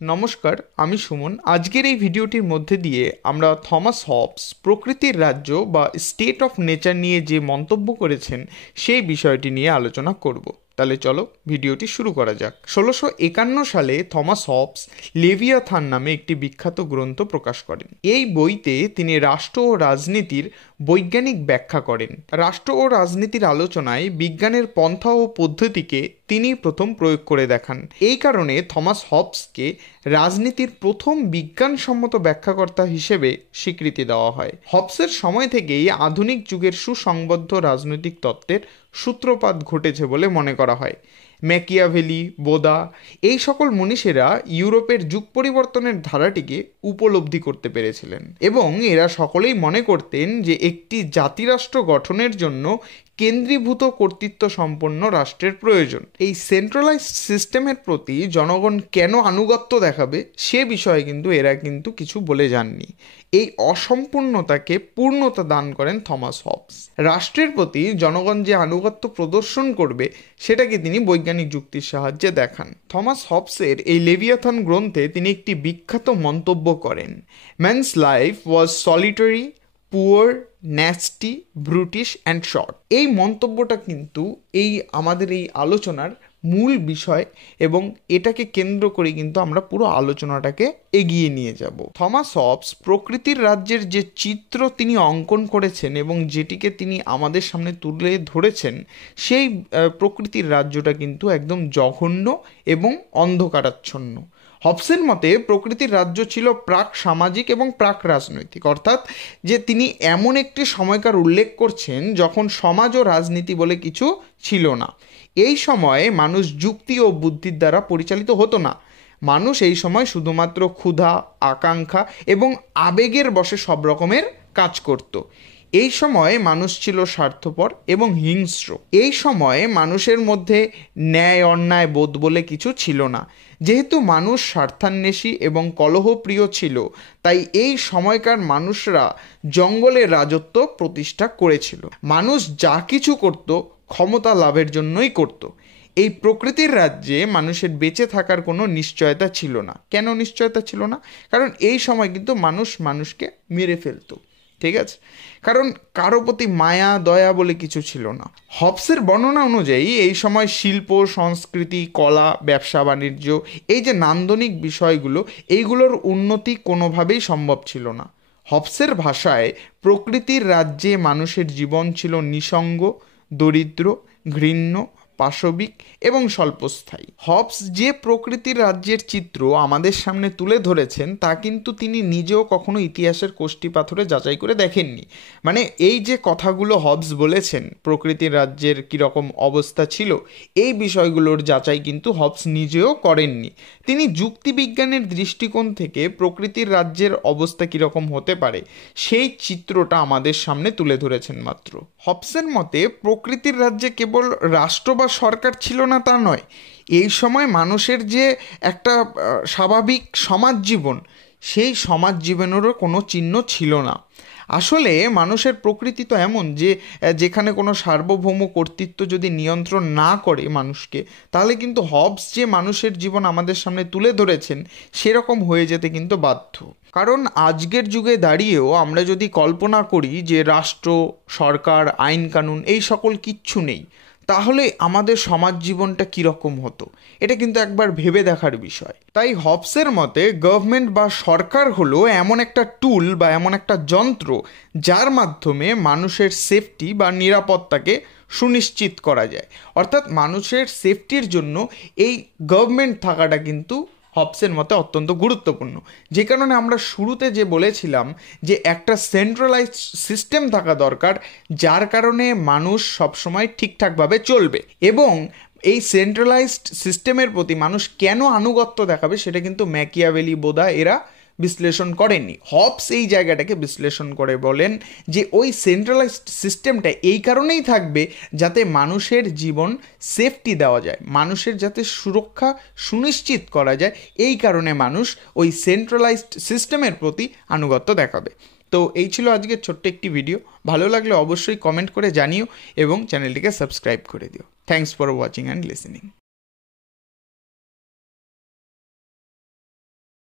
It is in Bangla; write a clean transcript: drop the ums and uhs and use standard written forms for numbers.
নমস্কার, আমি সুমন। আজকের এই ভিডিওটির মধ্যে দিয়ে আমরা থমাস হবস প্রকৃতির রাজ্য বা স্টেট অফ নেচার নিয়ে যে মন্তব্য করেছেন সেই বিষয়টি নিয়ে আলোচনা করব। তাহলে চলো ভিডিওটি শুরু করা যাক। 1651 সালে থমাস হবস লেভিয়াথান নামে একটি বিখ্যাত গ্রন্থ প্রকাশ করেন। এই বইতে তিনি রাষ্ট্র ও রাজনীতির বৈজ্ঞানিক ব্যাখ্যা করেন। রাষ্ট্র ও রাজনীতির আলোচনায় বিজ্ঞানের পন্থা ও পদ্ধতিকে তিনি প্রথম প্রয়োগ করে দেখান। এই কারণে থমাস হবসকে রাজনীতির প্রথম বিজ্ঞানসম্মত ব্যাখ্যাকর্তা হিসেবে স্বীকৃতি দেওয়া হয়। হবসের সময় থেকেই আধুনিক যুগের সুসংবদ্ধ রাজনৈতিক তত্ত্বের সূত্রপাত ঘটেছে বলে মনে করা হয়। ম্যাকিয়াভেলি, বোদা এই সকল মনীষীরা ইউরোপের যুগ পরিবর্তনের ধারাটিকে উপলব্ধি করতে পেরেছিলেন এবং এরা সকলেই মনে করতেন যে একটি জাতিরাষ্ট্র গঠনের জন্য কেন্দ্রীভূত কর্তৃত্ব সম্পন্ন রাষ্ট্রের প্রয়োজন। এই সেন্ট্রালাইজড সিস্টেমের প্রতি জনগণ কেন আনুগত্য দেখাবে সে বিষয়ে কিন্তু এরা কিছু বলে যাননি। এই অসম্পূর্ণতাকে পূর্ণতা দান করেন থমাস হবস। রাষ্ট্রের প্রতি জনগণ যে আনুগত্য প্রদর্শন করবে সেটাকে তিনি বৈজ্ঞানিক যুক্তির সাহায্যে দেখান। থমাস হবসের এই লেভিয়াথান গ্রন্থে তিনি একটি বিখ্যাত মন্তব্য করেন, man's life was solitary, poor, nasty, brutish and short. এই মন্তব্যটা কিন্তু আমাদের এই আলোচনার মূল বিষয় এবং এটাকে কেন্দ্র করে কিন্তু আমরা পুরো আলোচনাটাকে এগিয়ে নিয়ে যাব। থমাস হবস প্রকৃতির রাজ্যের যে চিত্র তিনি অঙ্কন করেছেন এবং যেটিকে তিনি আমাদের সামনে তুলে ধরেছেন সেই প্রকৃতির রাজ্যটা কিন্তু একদম জঘন্য এবং অন্ধকারাচ্ছন্ন। হবসের মতে প্রকৃতির রাজ্য ছিল প্রাক সামাজিক এবং প্রাক রাজনৈতিক, অর্থাৎ যে তিনি এমন একটি সময়কার উল্লেখ করছেন যখন সমাজ ও রাজনীতি বলে কিছু ছিল না। এই সময়ে মানুষ যুক্তি ও বুদ্ধির দ্বারা পরিচালিত হতো না। মানুষ এই সময় শুধুমাত্র ক্ষুধা, আকাঙ্ক্ষা এবং আবেগের বশে সব রকমের কাজ করত। এই সময়ে মানুষ ছিল স্বার্থপর এবং হিংস্র। এই সময়ে মানুষের মধ্যে ন্যায় অন্যায় বোধ বলে কিছু ছিল না। যেহেতু মানুষ স্বার্থান্বেষী এবং কলহপ্রিয় ছিল, তাই এই সময়কার মানুষরা জঙ্গলের রাজত্ব প্রতিষ্ঠা করেছিল। মানুষ যা কিছু করত ক্ষমতা লাভের জন্যই করত। এই প্রকৃতির রাজ্যে মানুষের বেঁচে থাকার কোনো নিশ্চয়তা ছিল না। কেন নিশ্চয়তা ছিল না? কারণ এই সময় কিন্তু মানুষকে মেরে ফেলতো। ঠিক আছে, কারণ কারো প্রতি মায়া দয়া বলে কিছু ছিল না। হবসের বর্ণনা অনুযায়ী এই সময় শিল্প, সংস্কৃতি, কলা, ব্যবসা বাণিজ্য এই যে নান্দনিক বিষয়গুলো এইগুলোর উন্নতি কোনোভাবেই সম্ভব ছিল না। হবসের ভাষায় প্রকৃতির রাজ্যে মানুষের জীবন ছিল নিঃসঙ্গ, দরিদ্র, ঘৃণ্য, পাশবিক এবং স্বল্পস্থায়ী। হবস যে প্রকৃতির রাজ্যের চিত্র আমাদের সামনে তুলে ধরেছেন তা কিন্তু তিনি নিজেও কখনো ইতিহাসের কষ্টি পাথরে যাচাই করে দেখেননি। মানে এই যে কথাগুলো হবস বলেছেন প্রকৃতির রাজ্যের কীরকম অবস্থা ছিল এই বিষয়গুলোর যাচাই কিন্তু হবস নিজেও করেননি। তিনি যুক্তিবিজ্ঞানের দৃষ্টিকোণ থেকে প্রকৃতির রাজ্যের অবস্থা কীরকম হতে পারে সেই চিত্রটা আমাদের সামনে তুলে ধরেছেন মাত্র। হবসের মতে প্রকৃতির রাজ্যে কেবল রাষ্ট্র বা সরকার ছিল না তা নয়, এই সময় মানুষের যে একটা স্বাভাবিক সমাজ জীবন সেই সমাজ জীবনেরও কোনো চিহ্ন ছিল না। আসলে মানুষের প্রকৃতি তো এমন যে যেখানে কোনো সার্বভৌম কর্তৃত্ব যদি নিয়ন্ত্রণ না করে মানুষকে, তাহলে কিন্তু হবস যে মানুষের জীবন আমাদের সামনে তুলে ধরেছেন সেরকম হয়ে যেতে কিন্তু বাধ্য। কারণ আজকের যুগে দাঁড়িয়েও আমরা যদি কল্পনা করি যে রাষ্ট্র, সরকার, আইন কানুন এই সকল কিচ্ছু নেই, তাহলে আমাদের সমাজ জীবনটা কীরকম হতো এটা কিন্তু একবার ভেবে দেখার বিষয়। তাই হবসের মতে গভর্নমেন্ট বা সরকার হলো এমন একটা টুল বা এমন একটা যন্ত্র যার মাধ্যমে মানুষের সেফটি বা নিরাপত্তাকে সুনিশ্চিত করা যায়। অর্থাৎ মানুষের সেফটির জন্য এই গভর্নমেন্ট থাকাটা কিন্তু হবসের মতে অত্যন্ত গুরুত্বপূর্ণ। যে কারণে আমরা শুরুতে যে বলেছিলাম যে একটা সেন্ট্রালাইজড সিস্টেম থাকা দরকার যার কারণে মানুষ সবসময় ঠিকঠাকভাবে চলবে, এবং এই সেন্ট্রালাইজড সিস্টেমের প্রতি মানুষ কেন আনুগত্য দেখাবে সেটা কিন্তু ম্যাকিয়াভেলি, বোদা এরা বিশ্লেষণ করেননি। হবস এই জায়গাটাকে বিশ্লেষণ করে বলেন যে ওই সেন্ট্রালাইজড সিস্টেমটা এই কারণেই থাকবে যাতে মানুষের জীবন সেফটি দেওয়া যায়, মানুষের যাতে সুরক্ষা সুনিশ্চিত করা যায়, এই কারণে মানুষ ওই সেন্ট্রালাইজড সিস্টেমের প্রতি আনুগত্য দেখাবে। তো এই ছিল আজকের ছোট্ট একটি ভিডিও। ভালো লাগলে অবশ্যই কমেন্ট করে জানিও এবং চ্যানেলটিকে সাবস্ক্রাইব করে দিও। Thanks for watching and listening.